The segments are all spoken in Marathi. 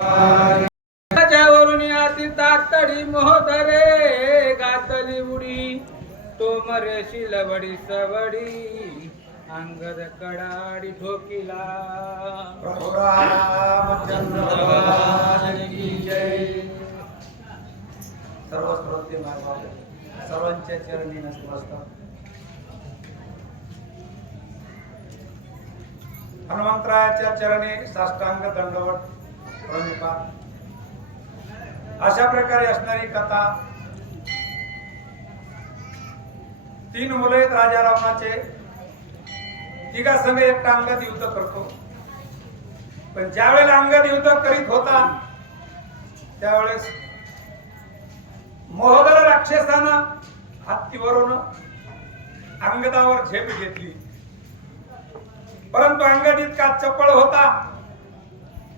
त्याच्यावरून याती तातडी मोहदरे गातली उडी तो मरेशी लवडी सवडी अंगद कडाडी ठोकिला. प्रभु रामचंद्र भगवान की जय. सर्व श्रोते माय सर्वांच्या चरणी नमस्कार. हनुमंतरायाच्या चरणी साष्टांग दंडवत प्रणिपात. अशा प्रकारे असणारी कथा. तीन मुले आहेत राजा रावणाचे. तिघा संघ एकटा अंगद युद्ध करतो. पण ज्या वेळेला अंगद युद्ध करीत होता त्यावेळेस मोहदर राक्षसानं हत्तीवरून अंगदावर झेप घेतली. परंतु अंगद इतका चपळ होता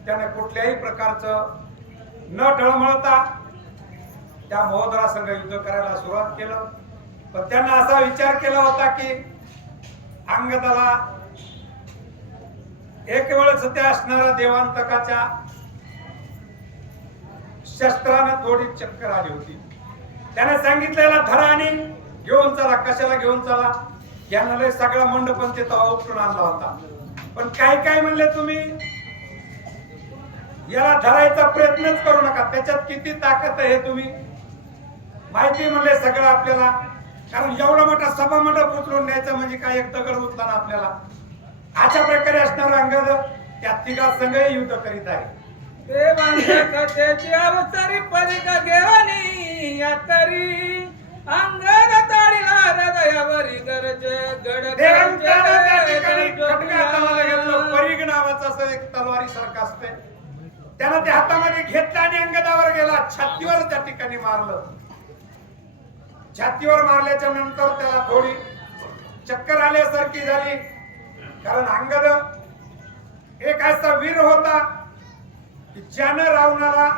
त्याने कुठल्याही प्रकारचं न टळमळता त्या मोहदरासंग युद्ध करायला सुरुवात केलं. पण त्यांना असा विचार केला होता की अंगदाला एक वेळेस त्या असणाऱ्या देवांतकाच्या शस्त्रानं थोडी चक्कर आली होती. त्याने सांगितलेला धरा आणि घेऊन चला. कशाला घेऊन चला? यानं लय सगळा मंडपन तिथं उपटून आणला होता. पण काय म्हणले तुम्ही याला धरायचा प्रयत्नच करू नका. त्याच्यात किती ताकद आहे तुम्ही माहिती म्हणले सगळं आपल्याला. कारण एवढा मोठा सभा मंडप उचलून द्यायचा म्हणजे काय एक दगड उचला ना आपल्याला. अशा प्रकारे असणार अंगद त्या तिघा संघ युद्ध करीत आहे. देवांतकाची अवसरी परिका घेवनी या तरी अंगद ताडीला हृदयावरी गरजे गड परीग नावाचं असं एक तलवारी सारखं असते. त्यानं त्या हातामध्ये घेतला आणि अंगदावर गेला. छातीवर त्या ठिकाणी मारलं. छातीवर मारल्याच्या नंतर त्याला थोडी चक्कर आल्यासारखी झाली. कारण अंगद एक असा वीर होता की ज्यानं रावणाला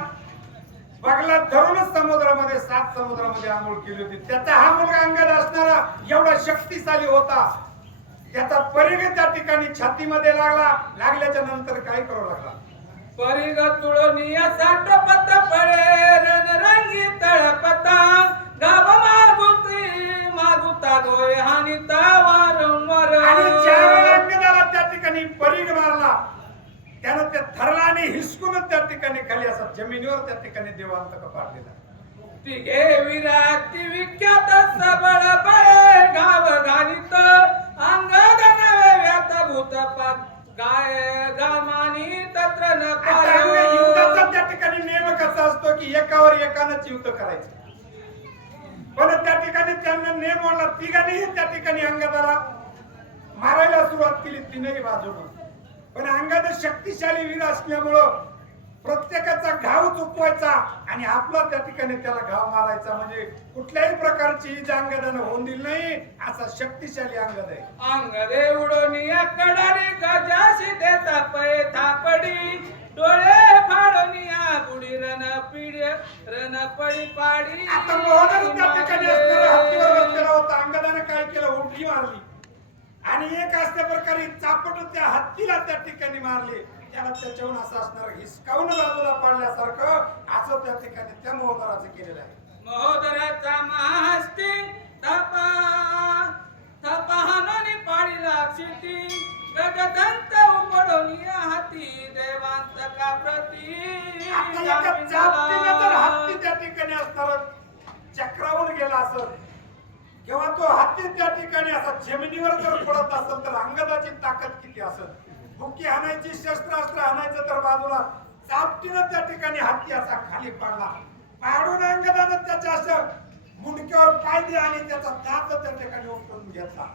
बगलात धरूनच समुद्रामध्ये 7 समुद्रामध्ये आंघोळ केली होती. त्याचा हा मुलगा अंगद असणारा एवढा शक्तिशाली होता. त्याचा परिघ त्या ठिकाणी छातीमध्ये लागल्याच्या नंतर काय करावं लागला. परिघ तुळनिया साठपत पळे रणरंगी तळपता गाव मागुता गोय हानी वारंवार. आणि ज्यावेळेला अंगदाला त्या ठिकाणी परिघ मारला त्यानं ते थरला आणि हिसकूनच त्या ठिकाणी खाली असा जमिनीवर त्या ठिकाणी देवांतक पाडलेला. तिघे विराती विख्यात सबळ बळे गाव घालित अंगद नवे व्यात भूत गाय गामानी तत्र न पाय. युद्धाचा त्या ठिकाणी नियम कसा असतो की एकावर एकानंच युद्ध करायचं. पण त्या ठिकाणी त्यांना नियम म्हणला तिघांनी त्या ठिकाणी अंगदाला मारायला सुरुवात केली तीनही बाजूने. पण अंगद शक्तिशाली वीर असल्यामुळं प्रत्येकाचा घाव चुकवायचा आणि आपला त्या ठिकाणी त्याला घाव मारायचा. म्हणजे कुठल्याही प्रकारची इजा अंगदानं होऊन दिली नाही असा शक्तिशाली अंगद आहे. अंगदे उडून या कडारी गजाशी देता पै थापडी डोळे फाडून या बुडी रण पडी पाडी. आता मोहदर त्या ठिकाणी असणारा हत्तीवर बसलेला होता. अंगदानं काय केलं उडी मारली आणि एक अशा प्रकारे चापट त्या हत्तीला त्या ठिकाणी मारले. त्याला त्याच्याहून असं असणार हिसकावून बाजूला पडल्यासारखं असं त्या ठिकाणी त्या मोहदराचं केलेलं आहे. मोहदराचा महास्ती थपाहानोनी पाडीला शिटी गजदंत उपडून या हाती देवांतका प्रती. आता एका चापटीने जर हत्ती त्या ठिकाणी असणार चक्रावून गेला असत किंवा तो हत्ती त्या ठिकाणी असा जमिनीवर जर पडत असेल तर अंगदाची ताकद किती असेल. बुक्की आणायची शस्त्रास्त्र आणायचं तर बाजूला चापटीनं त्या ठिकाणी हत्ती असा खाली पडला. पाडून अंगदानं त्याच्या असं मुंडक्यावर पाय दिला आणि त्याचा दात त्या ठिकाणी उपटून घेतला.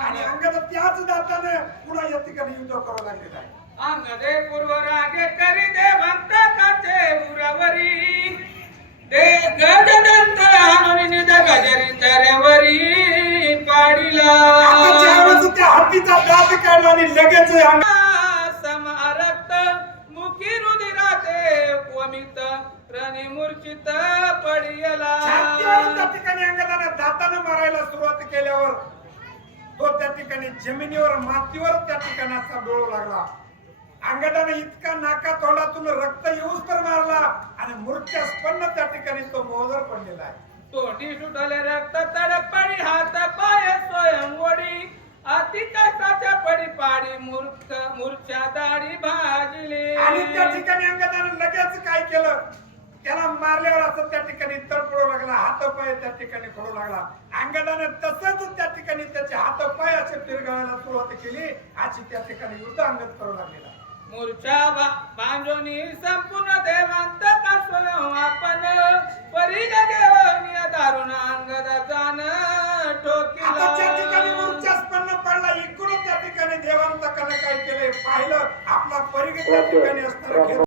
आणि अंगद त्याच दाताने पुन्हा या ठिकाणी युद्ध करू लागलेला आहे. अंगदे पूर्व रागे करी देवांतकाचे उरावरी दे गजदंत हाणून निज गजरी तरेवरी पाडीला. आता ज्यावेळेस त्या हत्तीचा दात काढला आणि लगेच समारक्त मुखी रुधिराते वमित रणी मूर्छित पडियला. त्या ठिकाणी अंगदानं दातानं मारायला सुरुवात केल्यावर तो त्या ठिकाणी जमिनीवर मातीवर त्या ठिकाणी असा डोळू लागला. अंगदाने इतका नाका तोंडातून रक्त येऊस मूर्त्यास्पन्न त्या ठिकाणी तो मोहदर पडलेला आहे. तोंडी सुटले रक्त तडपडी हात पाय स्वयंवडी अति कष्टाच्या पडी पाडी मूर्छा दाढी भाजली. आणि त्या ठिकाणी अंगदानं लगेच काय केलं, त्याला मारल्यावर असं त्या ठिकाणी तडपडू लागला, हातपाय त्या ठिकाणी पडू लागला. अंगदानं तसंच त्या ठिकाणी त्याचे हातपाय असे फिरगायला सुरुवात केली. अशी त्या ठिकाणी युद्ध अंगद करू लागलेला. मूर्छा बांधोनी संपूर्ण देवांत का स्वयं आपण परी घेऊन दारुण अंगदाचान ठोकिला. आता त्या ठिकाणी मूर्छास्पन्न पडला. इकडून त्या ठिकाणी देवांतकानं काय केलंय पाहिलं, आपला परिघ त्या ठिकाणी असताना